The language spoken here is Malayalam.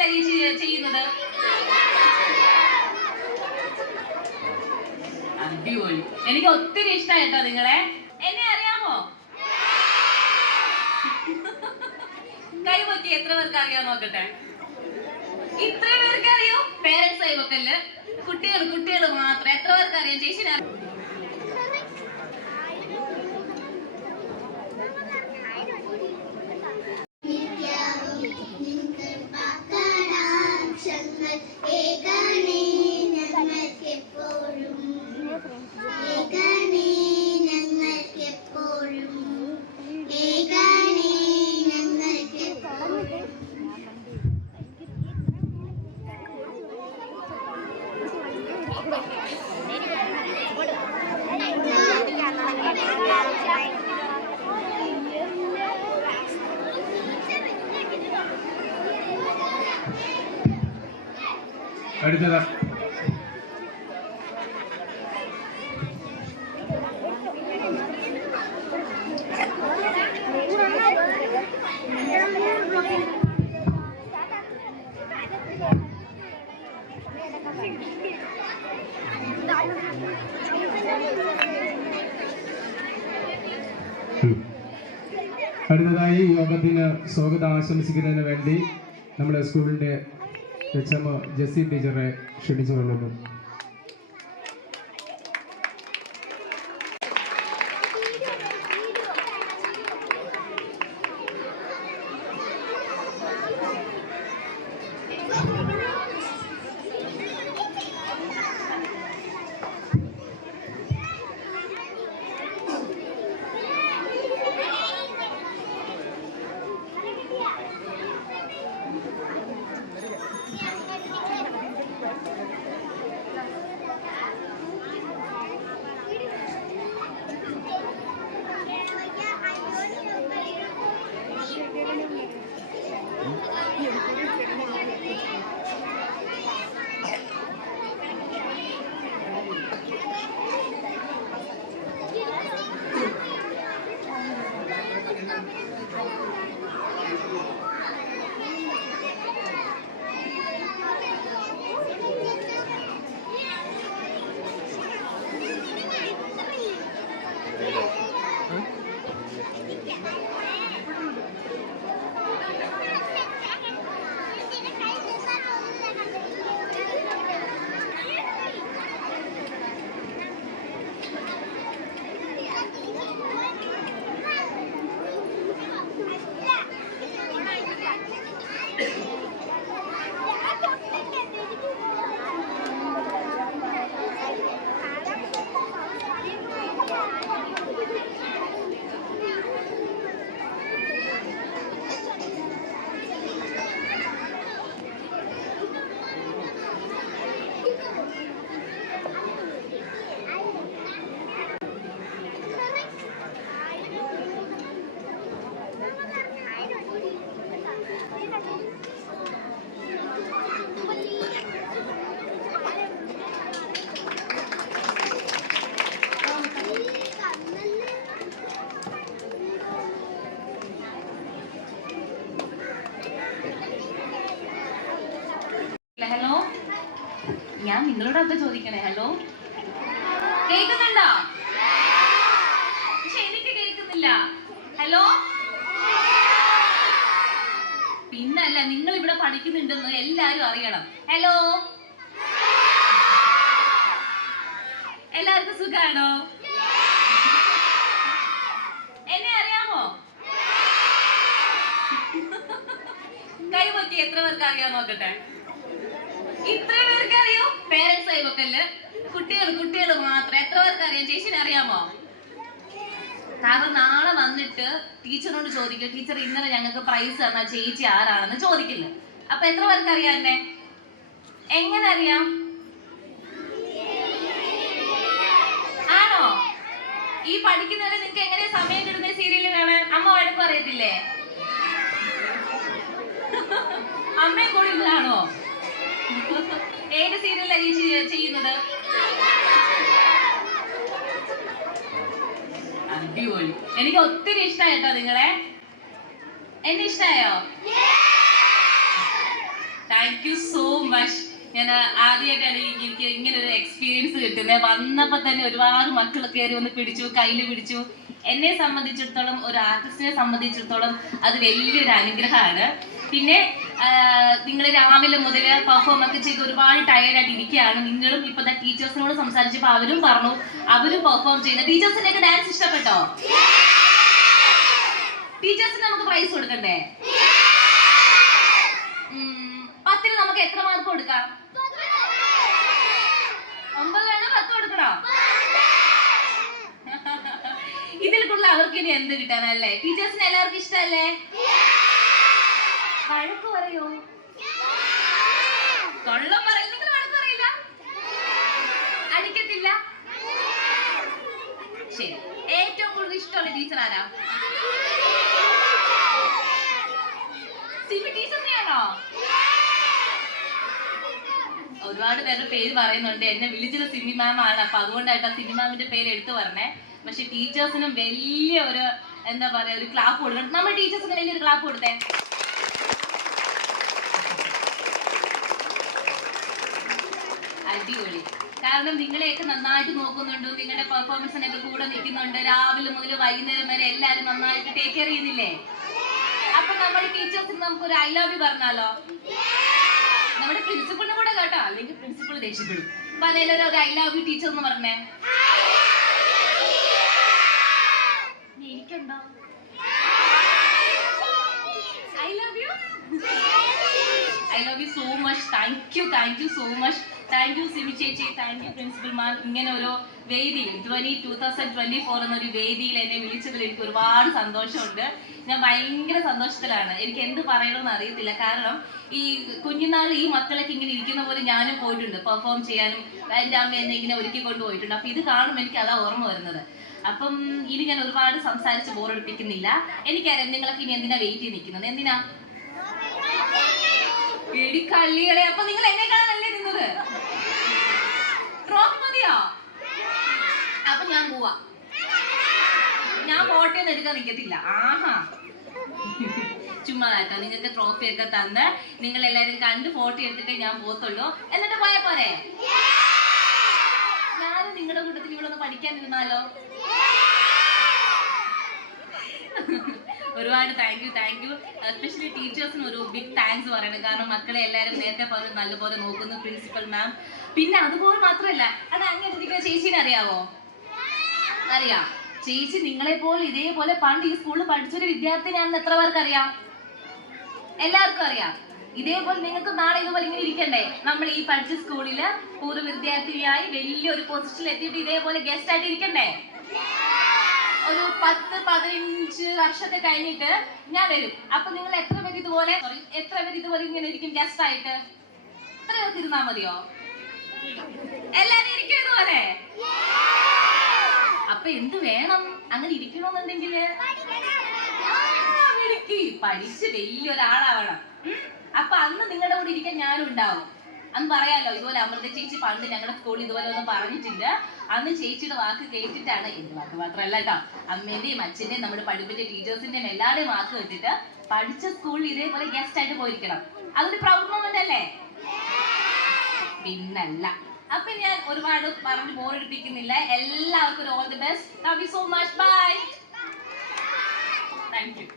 സീരിയൽ ചെയ്യുന്നത്? അടിപൊളി. എനിക്ക് ഒത്തിരി ഇഷ്ടമായിട്ടോ നിങ്ങളെ. എന്നെ അറിയാമോ? കൈവക്കി എത്ര പേർക്ക് അറിയാൻ നോക്കട്ടെ. ഇത്ര പേർക്ക് അറിയോ? പേരൻസ് കൈവക്കല്. കുട്ടികൾ മാത്രം. എത്ര പേർക്ക് അറിയാം? ചേച്ചി അടുത്തത് അടുത്തതായി യോഗത്തിന് സ്വാഗതം ആശംസിക്കുന്നതിന് വേണ്ടി നമ്മുടെ സ്കൂളിൻ്റെ HM ജെസ്സി ടീച്ചറെ ക്ഷണിച്ചുകൊള്ളുന്നു. ഹലോ, ഞാൻ നിങ്ങളോട് എന്താ ചോദിക്കണേ? ഹലോ, കേൾക്കുന്നുണ്ടോ? പക്ഷെ എനിക്ക് കേൾക്കുന്നില്ല. ഹലോ, പിന്നല്ല, നിങ്ങൾ ഇവിടെ പഠിക്കുന്നുണ്ടെന്ന് എല്ലാരും അറിയണം. ഹലോ, എല്ലാവർക്കും സുഖാണോ? എന്നെ അറിയാമോ? കൈവക്കി എത്ര പേർക്ക് അറിയാൻ നോക്കട്ടെ. ഇത്ര പേർക്ക് അറിയോ? പേരൻസ് കൈവക്കല്. കുട്ടികൾ മാത്രം. എത്ര പേർക്ക് അറിയാം? ചേച്ചിനെ അറിയാമോ? കാരണം നാളെ വന്നിട്ട് ടീച്ചറിനോട് ചോദിക്കുക, ടീച്ചർ ഇന്നലെ ഞങ്ങൾക്ക് പ്രൈസ് തന്ന ചേച്ചി ആരാണെന്ന് ചോദിക്കില്ല. അപ്പൊ എത്ര പേർക്ക് അറിയാം എന്നെ? എങ്ങനെ അറിയാം? ആണോ? ഈ പഠിക്കുന്നവരെ നിങ്ങൾക്ക് എങ്ങനെ സമയം കിട്ടുന്ന സീരിയൽ കാണാൻ? അമ്മ വഴക്ക് പറയത്തില്ലേ? അമ്മയും കൂടി ഇല്ലാണോ? ഏത് സീരിയലാണ് ചെയ്യുന്നത്? അടിപൊളി. എനിക്ക് ഒത്തിരി ഇഷ്ടമായിട്ടോ നിങ്ങളെ. എന്നെ ഇഷ്ടായോ? Thank you so much. ഞാൻ ആദ്യമായിട്ടാണ് എനിക്ക് ഇങ്ങനെ ഒരു എക്സ്പീരിയൻസ് കിട്ടുന്നത്. വന്നപ്പോൾ തന്നെ ഒരുപാട് മക്കൾ കയറി വന്ന് പിടിച്ചു, കയ്യിൽ പിടിച്ചു. എന്നെ സംബന്ധിച്ചിടത്തോളം, ഒരു ആർട്ടിസ്റ്റിനെ സംബന്ധിച്ചിടത്തോളം അത് വലിയൊരു അനുഗ്രഹമാണ്. പിന്നെ നിങ്ങൾ രാവിലെ മുതൽ പെർഫോം ഒക്കെ ചെയ്ത് ഒരുപാട് ടയർഡായിട്ട് ഇരിക്കുകയാണ്. നിങ്ങളും ഇപ്പൊ ടീച്ചേഴ്സിനോട് സംസാരിച്ചപ്പോൾ അവരും പറഞ്ഞു അവരും പെർഫോം ചെയ്യുന്ന. ടീച്ചേഴ്സിന്റെ ഒക്കെ ഡാൻസ് ഇഷ്ടപ്പെട്ടോ? ടീച്ചേഴ്സിന് നമുക്ക് പ്രൈസ് കൊടുക്കണ്ടേ? 10 നമുക്ക് എത്ര മാർക്ക് കൊടുക്കാം? 9 വേണോ 10 കൊടുക്കണോ? ഇതിൽ കൂടുതൽ അവർക്ക് ഇനി എന്ത് കിട്ടാനല്ലേ? ടീച്ചേഴ്സിന് എല്ലാവർക്കും ഇഷ്ടല്ലേ? വഴക്ക് പറയോ? കൊള്ളം പറയും. നിങ്ങൾ വഴക്ക് പറയില്ല, അടിക്കത്തില്ല. ശരി, ഏറ്റവും കൂടുതൽ ഇഷ്ടമുള്ള ടീച്ചർ ആരാ? സിമി ടീച്ചറിനെയാണോ? ഒരുപാട് പേരുടെ പേര് പറയുന്നുണ്ട്. എന്നെ വിളിച്ചത് സിമി മാം ആണ്. അപ്പൊ അതുകൊണ്ടായിട്ടാ സിമി മാമിന്റെ പേര് എടുത്തു പറഞ്ഞേ. പക്ഷെ ടീച്ചേഴ്സിനും വലിയ ഒരു എന്താ പറയാ, ഒരു ക്ലാപ്പ് കൊടുക്കണം. നമ്മുടെ ടീച്ചേഴ്സിന് വലിയൊരു ക്ലാപ്പ് കൊടുത്തേ. അടിപൊളി. കാരണം നിങ്ങളെയൊക്കെ നന്നായിട്ട് നോക്കുന്നുണ്ട്, നിങ്ങളുടെ പെർഫോമൻസിനൊക്കെ കൂടെ നിൽക്കുന്നുണ്ട്. രാവിലെ മുതൽ വൈകുന്നേരം വരെ എല്ലാരും നന്നായിട്ട് ടേക്ക് കെയർ ചെയ്യുന്നില്ലേ? അപ്പൊ നമ്മുടെ ടീച്ചേഴ്സിന് നമുക്കൊരു ഐ ലവ് യു പറഞ്ഞാലോ? നമ്മുടെ പ്രിൻസിപ്പളിനും കൂടെ കേട്ടോ, അല്ലെങ്കിൽ പ്രിൻസിപ്പൾ ദേഷ്യപ്പെടും. അപ്പൊ അതിലൊരു ഐ ലവ് യു ടീച്ചർ എന്ന് പറഞ്ഞേ. എനിക്കുണ്ടോ I love you? I love you so much. Thank you so much. Thank you Simi ചേച്ചി, താങ്ക് യു പ്രിൻസിപ്പൽ മാം. ഇങ്ങനെ ഒരു വേദിയിൽ 2024 എന്നൊരു വേദിയിൽ എന്നെ വിളിച്ചതിൽ എനിക്ക് ഒരുപാട് സന്തോഷമുണ്ട്. ഞാൻ ഭയങ്കര സന്തോഷത്തിലാണ്. എനിക്ക് എന്ത് പറയണമെന്ന് അറിയത്തില്ല. കാരണം ഈ കുഞ്ഞുനാൾ ഈ മക്കളൊക്കെ ഇങ്ങനെ ഇരിക്കുന്ന പോലെ ഞാനും പോയിട്ടുണ്ട് പെർഫോം ചെയ്യാനും. എൻ്റെ അമ്മ എന്നെ ഇങ്ങനെ ഒരുക്കി കൊണ്ടുപോയിട്ടുണ്ട്. അപ്പൊ ഇത് കാണുമ്പോൾ എനിക്ക് അതാ ഓർമ്മ വരുന്നത്. അപ്പം ഇനി ഞാൻ ഒരുപാട് സംസാരിച്ച് ബോറടിപ്പിക്കുന്നില്ല. എനിക്കറിയാം നിങ്ങളൊക്കെ ഇനി എന്തിനാ വെയിറ്റ് ചെയ്ത് നിൽക്കുന്നത്. എന്തിനാ? കള്ളികളെ. അപ്പൊ നിങ്ങൾ എന്നെ കാണാനല്ലേ നിന്നത്? ട്രോഫി മതിയോ? അപ്പൊ ഞാൻ പോവാ. ഞാൻ ഫോട്ടോ ഒന്നും എടുക്കാൻ നിൽക്കത്തില്ല. ആഹാ, ചുമ്മാതാട്ടോ. നിങ്ങൾക്ക് ട്രോഫി ഒക്കെ തന്ന് നിങ്ങൾ എല്ലാരും കണ്ട് ഫോട്ടോ എടുത്തിട്ടേ ഞാൻ പോത്തുള്ളൂ. എന്നിട്ട് പോയാ പോരെ? ഞാനും നിങ്ങളുടെ കൂട്ടത്തിൽ ഇവിടെ ഒന്ന് പഠിക്കാനിരുന്നാലോ? ഒരുപാട് താങ്ക് യു. എസ്പെഷ്യലി ടീച്ചേഴ്സിന് ഒരു ബിഗ് താങ്ക്സ് പറയണം. കാരണം മക്കളെ എല്ലാവരും നേരത്തെ പോലെ നല്ലപോലെ നോക്കുന്നു, പ്രിൻസിപ്പൽ മാം. പിന്നെ അതുപോലെ മാത്രമല്ല, അത് അങ്ങനെ ഇരിക്കുന്ന ചേച്ചീനെ അറിയാവോ? അറിയാം. ചേച്ചി നിങ്ങളെ പോലെ ഇതേപോലെ പണ്ട് ഈ സ്കൂളിൽ പഠിച്ചൊരു വിദ്യാർത്ഥിനിയാണെന്ന് എത്ര പേർക്ക് അറിയാം? എല്ലാവർക്കും അറിയാം. ഇതേപോലെ നിങ്ങൾക്ക് നാളെ ഇതുപോലെ ഇങ്ങനെ ഇരിക്കണ്ടേ? നമ്മൾ ഈ പഠിച്ച സ്കൂളില് പൂർവ്വ വിദ്യാർത്ഥിനിയായി വലിയൊരു പൊസിഷനിൽ എത്തിയിട്ട് ഇതേപോലെ ഗസ്റ്റ് ആയിട്ട് ഇരിക്കണ്ടേ? ഒരു 10-15 വർഷത്തെ കഴിഞ്ഞിട്ട് ഞാൻ വരും. അപ്പൊ നിങ്ങൾ എത്ര പേര് ഇതുപോലെ ഇങ്ങനെ ഇരിക്കും ഗസ്റ്റ് ആയിട്ട്? എത്ര പേർക്ക് ഇരുന്നാ മതിയോ? എല്ലാരും ഇരിക്കും ഇതുപോലെ? അപ്പൊ എന്ത് വേണം അങ്ങനെ ഇരിക്കണമെന്നുണ്ടെങ്കിൽ? പഠിച്ച് വലിയൊരാളാവണം. അപ്പൊ അന്ന് നിങ്ങളുടെ കൂടെ ഇരിക്കാൻ ഞാനും ഉണ്ടാവും. അന്ന് പറയാലോ, ഇതുപോലെ അമൃത ചേച്ചി പണ്ട് ഞങ്ങളുടെ സ്കൂളിൽ ഇതുപോലെ ഒന്ന് പറഞ്ഞിട്ടുണ്ട്. അന്ന് ചേച്ചിയുടെ വാക്ക് കേട്ടിട്ടാണ്, എന്റെ വാക്ക് മാത്രമല്ല കേട്ടോ, അമ്മേന്റെയും അച്ഛന്റെയും നമ്മുടെ പഠിപ്പിച്ച ടീച്ചേഴ്സിന്റെയും എല്ലാവരുടെയും വാക്ക് കേട്ടിട്ട് പഠിച്ച സ്കൂളിൽ ഇതേപോലെ ഗസ്റ്റ് ആയിട്ട് പോയിരിക്കണം. അതൊരു പ്രൗഡ് മൊമെന്റ് അല്ലേ? പിന്നല്ല. അപ്പൊ ഞാൻ ഒരുപാട് പറഞ്ഞ് ബോറടിപ്പിക്കുന്നില്ല. എല്ലാവർക്കും all the best. Love you so much. Bye. Thank U.